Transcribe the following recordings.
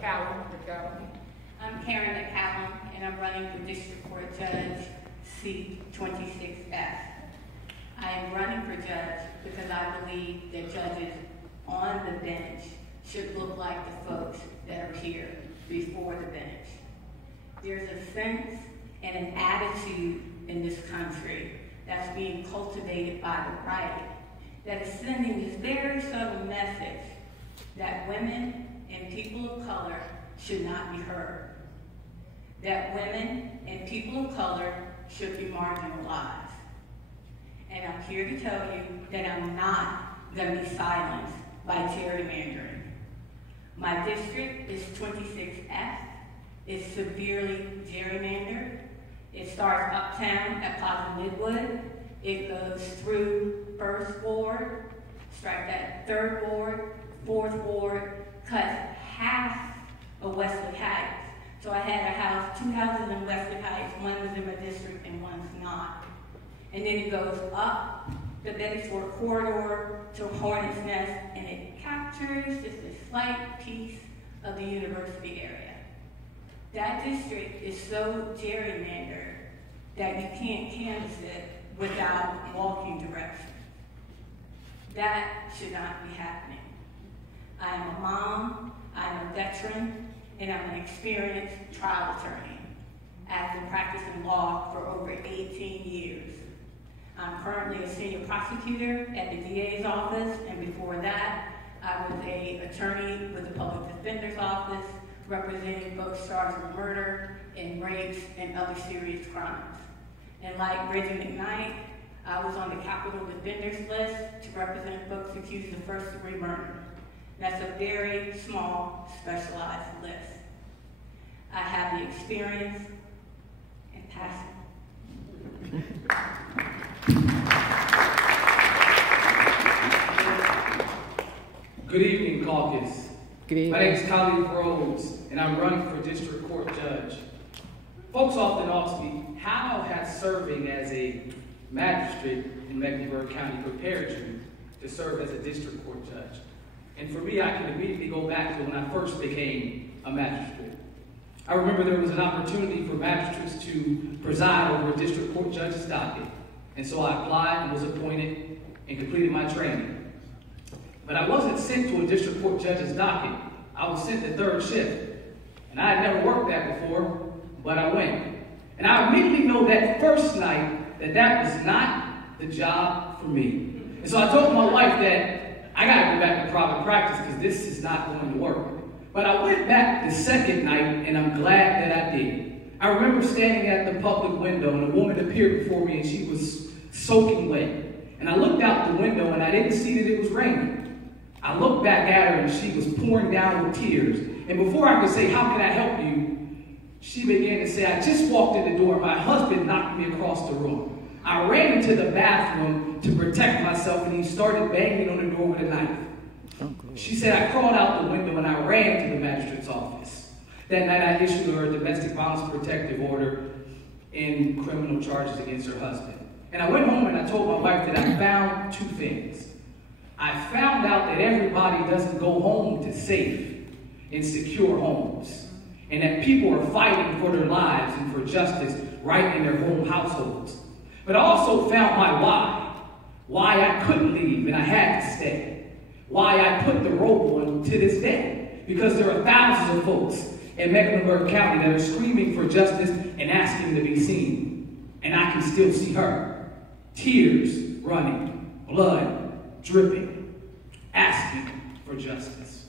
McCallum. I'm Karen McCallum, and I'm running for District Court Judge, seat 26F. I am running for judge because I believe that judges on the bench should look like the folks that are here before the bench. There's a sense and an attitude in this country that's being cultivated by the right that is sending this very subtle message that women and people of color should not be heard, that women and people of color should be marginalized. And I'm here to tell you that I'm not going to be silenced by gerrymandering. My district is 26F. It's severely gerrymandered. It starts uptown at Plaza Midwood. It goes through 1st Ward, strike that 3rd Ward, 4th Ward, cuts half of Wesley Heights. So I had a house, 2 houses in Wesley Heights, one was in my district and one's not. And then it goes up the Bettisford corridor to Hornets Nest, and it captures just a slight piece of the university area. That district is so gerrymandered that you can't canvass it without walking directions. That should not be happening. I am a mom, I'm a veteran, and I'm an experienced trial attorney. I've been practicing law for over 18 years. I'm currently a senior prosecutor at the DA's office, and before that, I was an attorney with the Public Defender's Office, representing both charges of murder and rapes and other serious crimes. And like Reggie McKnight, I was on the Capital Defenders list to represent folks accused of first-degree murder. That's a very small, specialized list. I have the experience and passion. Good evening, caucus. Good evening. My name is Colleen Rhodes, and I'm running for District Court Judge. Folks often ask me, how has serving as a magistrate in Mecklenburg County prepared you to serve as a District Court Judge? And for me, I can immediately go back to when I first became a magistrate. I remember there was an opportunity for magistrates to preside over a District Court Judge's docket. And so I applied and was appointed and completed my training. But I wasn't sent to a District Court Judge's docket. I was sent to third shift. And I had never worked that before, but I went. And I immediately know that first night that was not the job for me. And so I told my wife that I gotta go back to private practice because this is not going to work. But I went back the second night, and I'm glad that I did. I remember standing at the public window, and a woman appeared before me, and she was soaking wet. And I looked out the window, and I didn't see that it was raining. I looked back at her, and she was pouring down with tears. And before I could say, "How can I help you?" she began to say, "I just walked in the door. My husband knocked me across the room. I ran into the bathroom to protect myself, and he started banging on the door with a knife." She said, "I crawled out the window and I ran to the magistrate's office. That night I issued her a domestic violence protective order and criminal charges against her husband. And I went home and I told my wife that I found 2 things. I found out that everybody doesn't go home to safe and secure homes, and that people are fighting for their lives and for justice right in their home households. But I also found my why I couldn't leave and I had to stay. Why I put the robe on to this day. Because there are thousands of folks in Mecklenburg County that are screaming for justice and asking to be seen. And I can still see her. Tears running, blood dripping, asking for justice.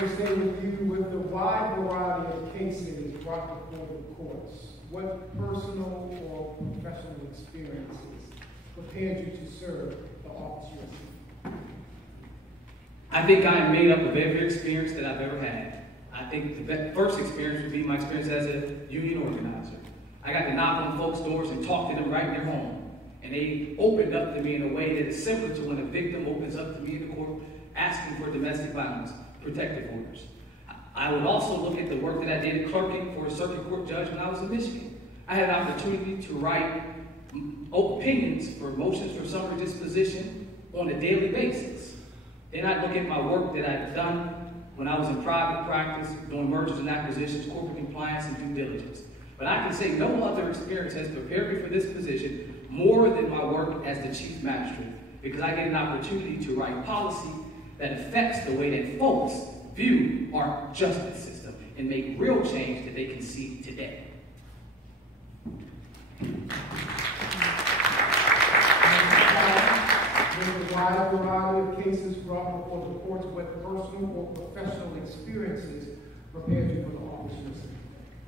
To stay with you with the wide variety of cases brought before the courts. What personal or professional experiences prepared you to serve the office you received? I think I am made up of every experience that I've ever had. I think the first experience would be my experience as a union organizer. I got to knock on folks' doors and talk to them right in their home. And they opened up to me in a way that is similar to when a victim opens up to me in the court asking for domestic violence protective orders. I would also look at the work that I did clerking for a circuit court judge when I was in Michigan. I had an opportunity to write opinions for motions for summary disposition on a daily basis. Then I look at my work that I've done when I was in private practice, doing mergers and acquisitions, corporate compliance, and due diligence. But I can say no other experience has prepared me for this position more than my work as the chief magistrate, because I get an opportunity to write policy that affects the way that folks view our justice system and make real change that they can see today. There's a wide variety of cases brought before the courts with personal or professional experiences prepared you for the office.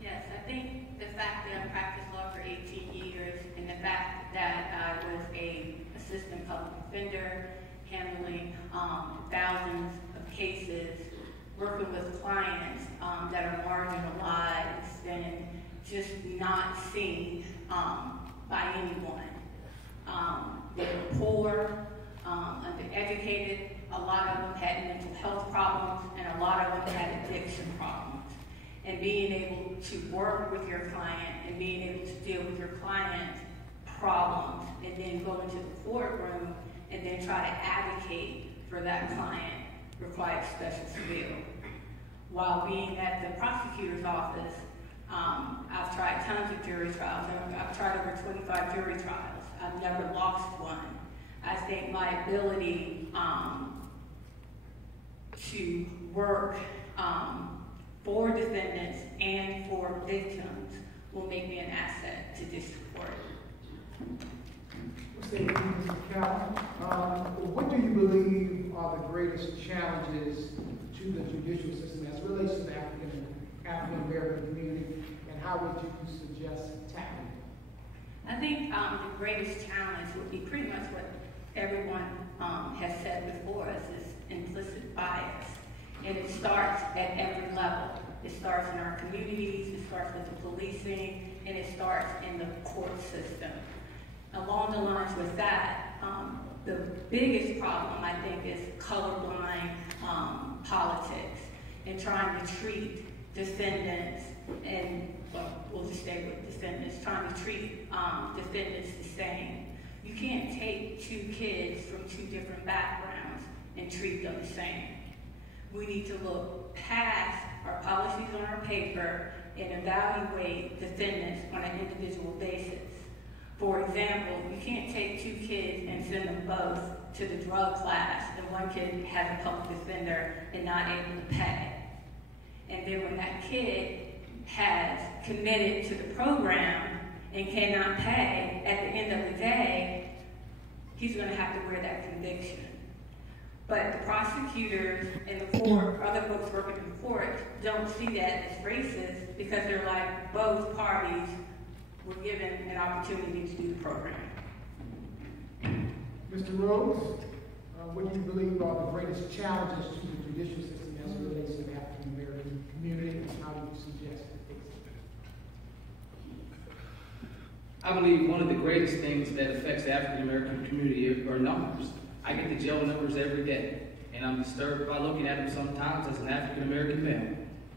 Yes, I think the fact that I've practiced law for 18 years and the fact that I was an assistant public defender, handling thousands of cases, working with clients that are marginalized and just not seen by anyone. They were poor, undereducated, a lot of them had mental health problems, and a lot of them had addiction problems. And being able to work with your client and being able to deal with your client's problems and then go into the courtroom and then try to advocate for that client requires special skill. While being at the prosecutor's office, I've tried tons of jury trials. I've tried over 25 jury trials. I've never lost one. I think my ability to work for defendants and for victims will make me an asset to district court. What do you believe are the greatest challenges to the judicial system as it relates to the African American community, and how would you suggest tackling it? I think the greatest challenge would be pretty much what everyone has said before us, is implicit bias. And it starts at every level. It starts in our communities, it starts with the policing, and it starts in the court system. Along the lines with that, the biggest problem, I think, is colorblind politics and trying to treat defendants, and we'll just stay with defendants, trying to treat defendants the same. You can't take two kids from two different backgrounds and treat them the same. We need to look past our policies on our paper and evaluate defendants on an individual basis. For example, you can't take two kids and send them both to the drug class, and one kid has a public defender and not able to pay. And then when that kid has committed to the program and cannot pay, at the end of the day, he's going to have to wear that conviction. But the prosecutors and the court, other folks working in the court, don't see that as racist because they're like, both parties were given an opportunity to do the program. Mr. Rhodes, what do you believe are the greatest challenges to the judicial system as it relates to the African American community, and how do you suggest it fixes it? I believe one of the greatest things that affects the African American community are numbers. I get the jail numbers every day, and I'm disturbed by looking at them sometimes as an African American male.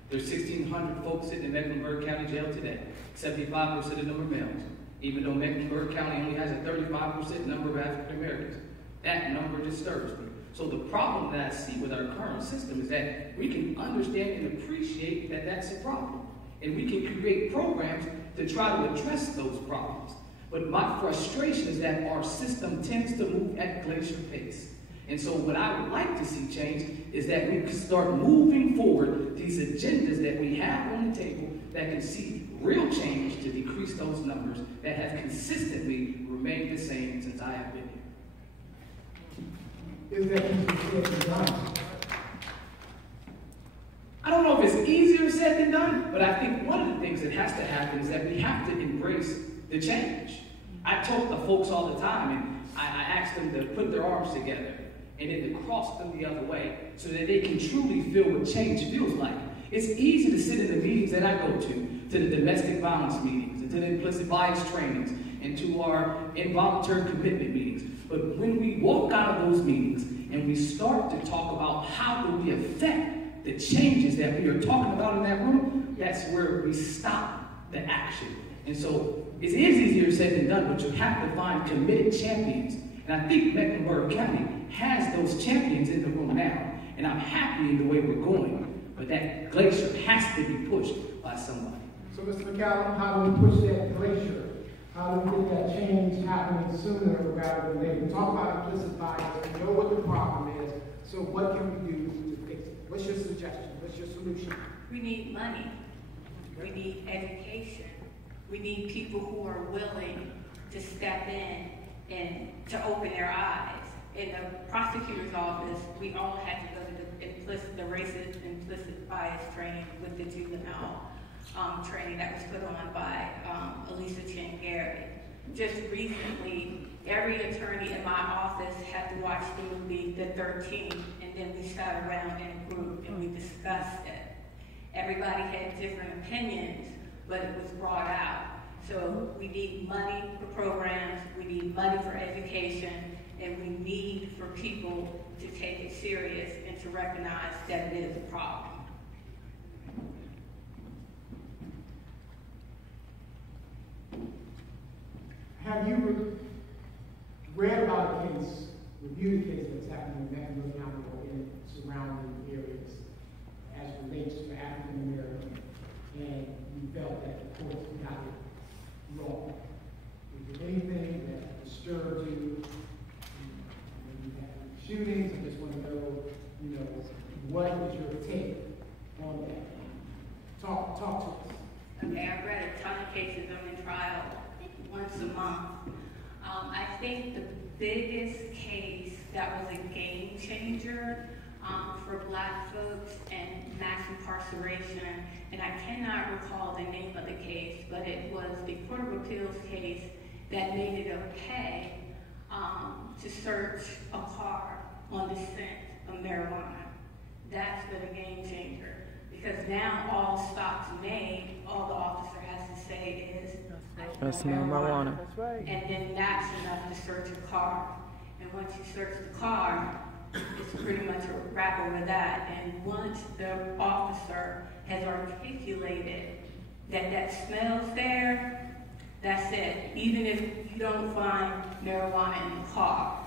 There's 1,600 folks sitting in Mecklenburg County Jail today. 75% of them are males, even though Mecklenburg County only has a 35% number of African Americans. That number disturbs me. So the problem that I see with our current system is that we can understand and appreciate that that's a problem. And we can create programs to try to address those problems. But my frustration is that our system tends to move at glacier pace. And so what I would like to see change is that we can start moving forward these agendas that we have on the table that can see real change to decrease those numbers that have consistently remained the same since I have been here. Is that easier said than done? I don't know if it's easier said than done, but I think one of the things that has to happen is that we have to embrace the change. I talk to folks all the time, and I ask them to put their arms together and then to cross them the other way so that they can truly feel what change feels like. It's easy to sit in the meetings that I go to the domestic violence meetings, and to the implicit bias trainings, and to our involuntary commitment meetings. But when we walk out of those meetings and we start to talk about how do we affect the changes that we are talking about in that room, that's where we stop the action. And so it is easier said than done, but you have to find committed champions. And I think Mecklenburg County has those champions in the room now. And I'm happy in the way we're going. But that glacier has to be pushed by somebody. So, Mr. McCallum, how do we push that glacier? How do we get that change happening sooner rather than later? We talk about implicit bias. We know what the problem is. So what can we do to fix it? What's your suggestion? What's your solution? We need money. We need education. We need people who are willing to step in and to open their eyes. In the prosecutor's office, we all had to go to the racist implicit bias training with the juvenile training that was put on by Elisa Chan-Gary. Just recently, every attorney in my office had to watch the movie The 13, and then we sat around in a group and we discussed it. Everybody had different opinions, but it was brought out. So we need money for programs, we need money for education, and we need for people to take it serious and to recognize that it is a problem. Have you read about a case, reviewed a case that's happening in Mecklenburg County or in surrounding areas as relates to African American, and you felt that the courts got it wrong? Is there anything that disturbed you? When you had shootings, I just want to know, what is your take on that? Talk to us. Okay, I've read a ton of cases. I'm in trial once a month. I think the biggest case that was a game changer for Black folks and mass incarceration, and I cannot recall the name of the case, but it was the Court of Appeals case that made it okay to search a car on the scent of marijuana. That's been a game changer, because now all stops made, all the officer has to say is, I smell marijuana. That's right. And then that's enough to search a car. And once you search the car, it's pretty much a wrap over that. And once the officer has articulated that that smell's there, that's it. Even if you don't find marijuana in the car.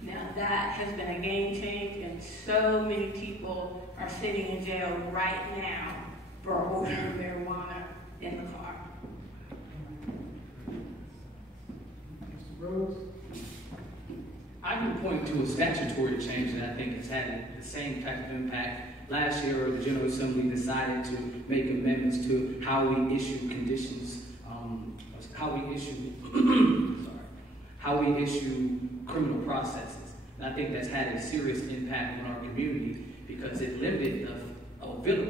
Now that has been a game change, and so many people are sitting in jail right now for ordering marijuana in the car. Mr. Rhodes? I can point to a statutory change that I think has had the same type of impact. Last year, the General Assembly decided to make amendments to how we issue conditions, how we issue criminal processes. And I think that's had a serious impact on our community because it limited the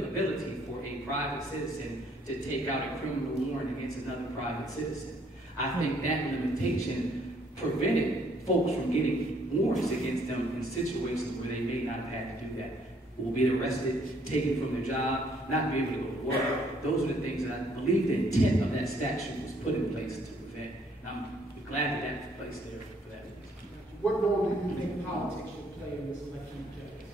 ability for a private citizen to take out a criminal warrant against another private citizen. I think that limitation prevented folks from getting warrants against them in situations where they may not have had to do that. Will be arrested, taken from their job, not be able to go to work. Those are the things that I believe the intent of that statute was put in place to prevent. And I'm glad that that's placed there for that reason. What role do you think politics should play in this election of judges?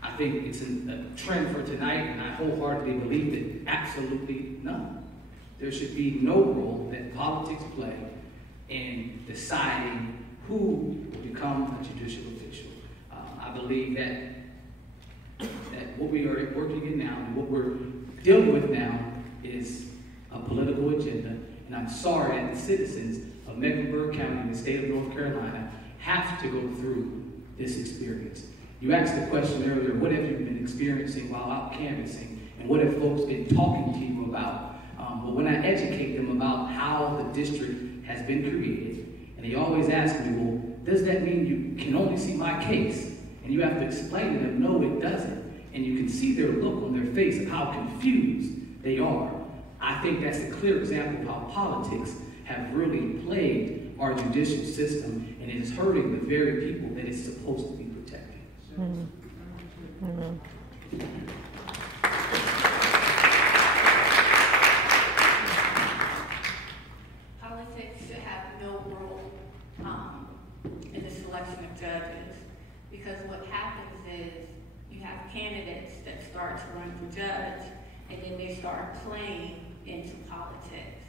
I think it's a trend for tonight, and I wholeheartedly believe that absolutely none. There should be no role that politics play in deciding who will become a judicial official. I believe that what we are working in now and what we're dealing with now is a political agenda. And I'm sorry that the citizens of Mecklenburg County and the state of North Carolina have to go through this experience. You asked the question earlier, what have you been experiencing while out canvassing? And what have folks been talking to you about? But when I educate them about how the district has been created, and they always ask me, well, does that mean you can only see my case? And you have to explain to them, no, it doesn't. And you can see their look on their face of how confused they are. I think that's a clear example of how politics have really plagued our judicial system, and it is hurting the very people that it's supposed to be protecting. Mm-hmm. Mm-hmm. Politics should have no role in the selection of judges, because what happens is you have candidates that start to run for judge, and then they start playing into politics.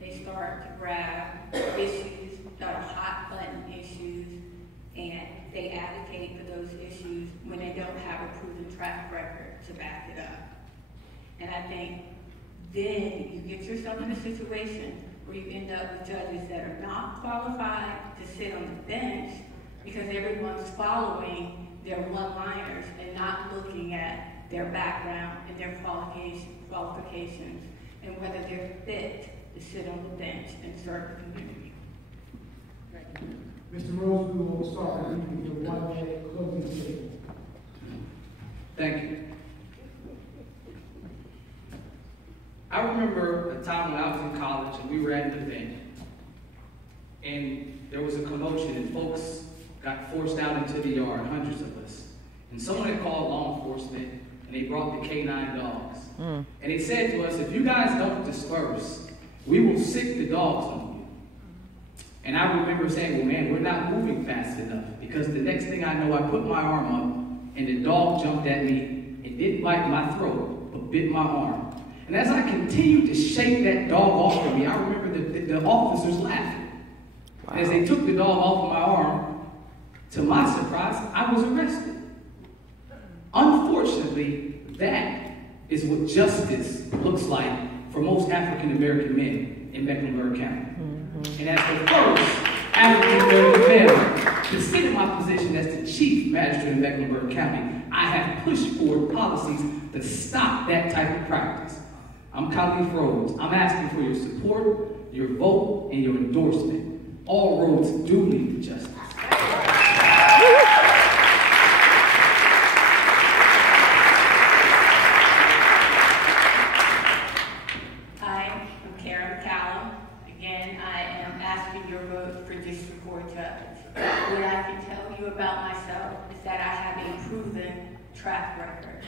they start to grab issues that are hot button issues, and they advocate for those issues when they don't have a proven track record to back it up. And I think then you get yourself in a situation where you end up with judges that are not qualified to sit on the bench because everyone's following their one-liners and not looking at their background and their qualifications and whether they're fit to sit on the bench and serve the community. Mr. Rose, we will start with you with your 1 minute closing statement. Thank you. I remember a time when I was in college and we were at an event and there was a commotion and folks got forced out into the yard, hundreds of us. And someone had called law enforcement and they brought the K9 dogs. And they said to us, if you guys don't disperse, we will sick the dogs on you. And I remember saying, well, man, we're not moving fast enough, because the next thing I know, I put my arm up and the dog jumped at me and didn't bite my throat, but bit my arm. And as I continued to shake that dog off of me, I remember the officers laughing. Wow. And as they took the dog off of my arm, to my surprise, I was arrested. Unfortunately, that is what justice looks like for most African American men in Mecklenburg County. And as the first African American male to sit in my position as the chief magistrate in Mecklenburg County, I have pushed forward policies to stop that type of practice. I'm Khalif Rhodes. I'm asking for your support, your vote, and your endorsement. All roads do lead to justice. What I can tell you about myself is that I have a proven track record.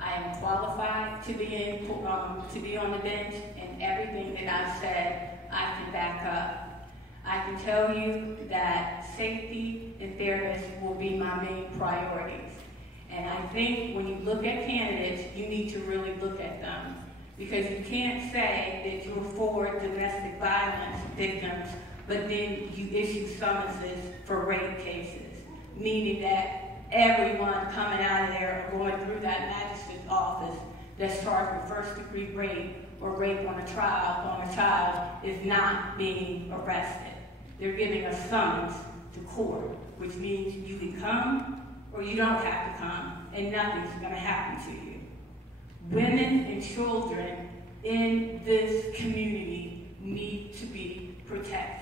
I am qualified to be on the bench, and everything that I've said, I can back up. I can tell you that safety and fairness will be my main priorities. And I think when you look at candidates, you need to really look at them, because you can't say that you're for domestic violence victims, but then you issue summonses for rape cases, meaning that everyone coming out of there or going through that magistrate's office that's charged with first-degree rape or rape on a child is not being arrested. They're giving a summons to court, which means you can come or you don't have to come, and nothing's going to happen to you. Women and children in this community need to be protected.